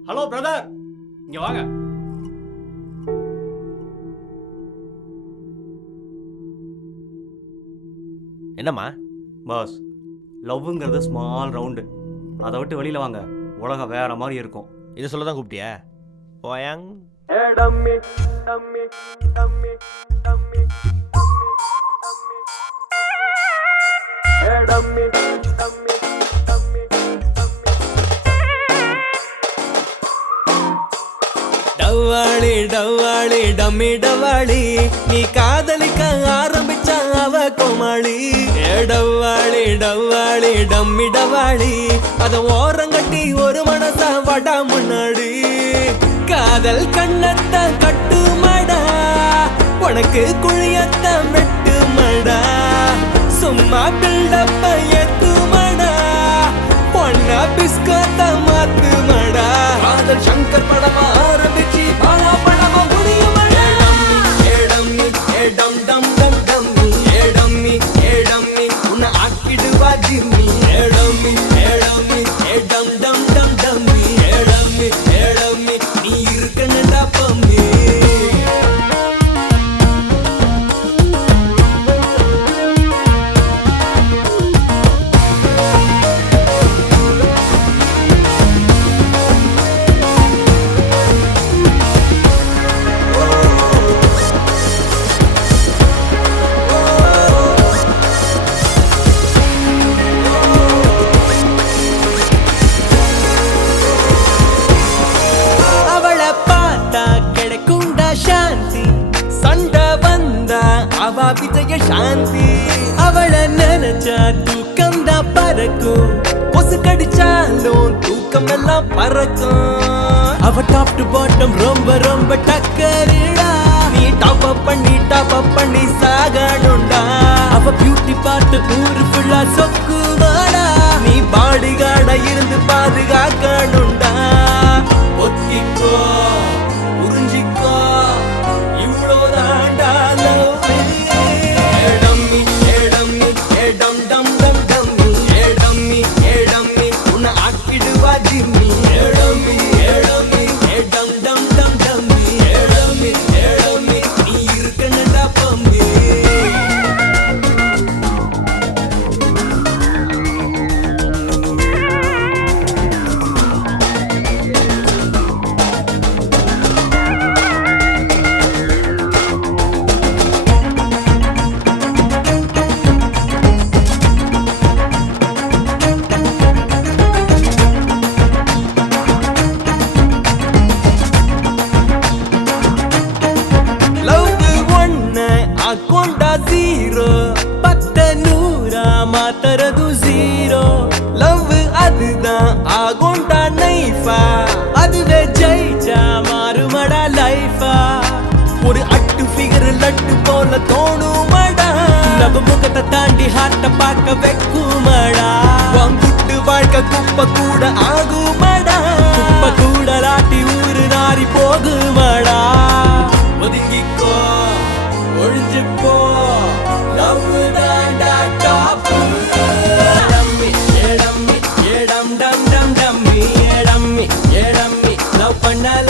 Hello brother, இங்க வாங்க. என்னம்மா பாஸ், லவ்ங்கிறது ஸ்மால் ரவுண்டு. அதை விட்டு வெளியில் வாங்க, உலகம் வேற மாதிரி இருக்கும். இதை சொல்ல தான் கூப்பிட்டியா? போயாங். டவாளி டவாளி டம்மி டவாளி, நீ காதலிக்க ஆரம்பிச்ச அவ கோமாளி. டவாளி டவாளி டம்மி டவாளி, அத ஓரங்கட்டி ஒரு மனசா வடா முன்னாடி. காதல் கண்ணத்த கட்டுமடா, உனக்கு குழியத்த வெட்டுமடா. சும்மா பில்டப்ப ஏத்துமடா, பொண்ணா பிஸ்கத்த மாத்துமடா. காதல் சங்கர் படமா ஆரம்பிச்சு பாலா படமா முடியுமடா. ஏடம்மி ஏடம் டம் டம் டம்மி, ஏடம்மி ஏடம்மி உன்னை ஆக்கிடுவா ஜிம்மி. ஏடம்மி ஏடம்மி ஏடம் டம் டம் டம்மி, ஏடம்மி ஏடம்மி நீ இருக்கணும்டா பம்மி. அவ விஜய சாந்தி, அவளை நினைச்சா தூக்கம் தான் பறக்கும். கொசு கடிச்சாலும் தூக்கம் எல்லாம் பறக்கும். அவ டாப் டு பாட்டம் ரொம்ப ரொம்ப டக்கரிடா, நீ டாப் அப் பண்ணி சாகணும்டா. அவ பியூட்டி பார்த்து ஊரு ஃபுல்லா சொக்குவாடா, நீ பாடி கார்டா இருந்து பாதுகாக்கணும்டா. ஒத்திக்கோ புரிஞ்சிக்கோ, இவ்வளோதாண்டா லவ். அக்கௌண்டா ஜீரோ, பத்த நூறா மாத்தறது ஜீரோ. லவ் அதுதான் ஆகுண்டா நைஃபா, அதுவே ஜெயிச்சா மாறுமடா லைஃபா. ஒரு அட்டு ஃபிகர் லட்டு போல தோணுமடா, நம்ம முகத்தை தாண்டி ஹார்ட்ட பார்க்க வைக்குமடா. வாங்குட்டு வாழ்க்கை குப்பை கூட ஆகுமடா, குப்பை கூட லாட்டி ஊரு நாரி போகுமடா. ஒதுங்கிக்கோ ஒழிஞ்சுப்போ, லவ் தாண்டா டாப். ஏடம்மி ஏடம்மி ஏடம் டம் டம் டம்மி, ஏடம்மி ஏடம்மி லவ் பண்ணல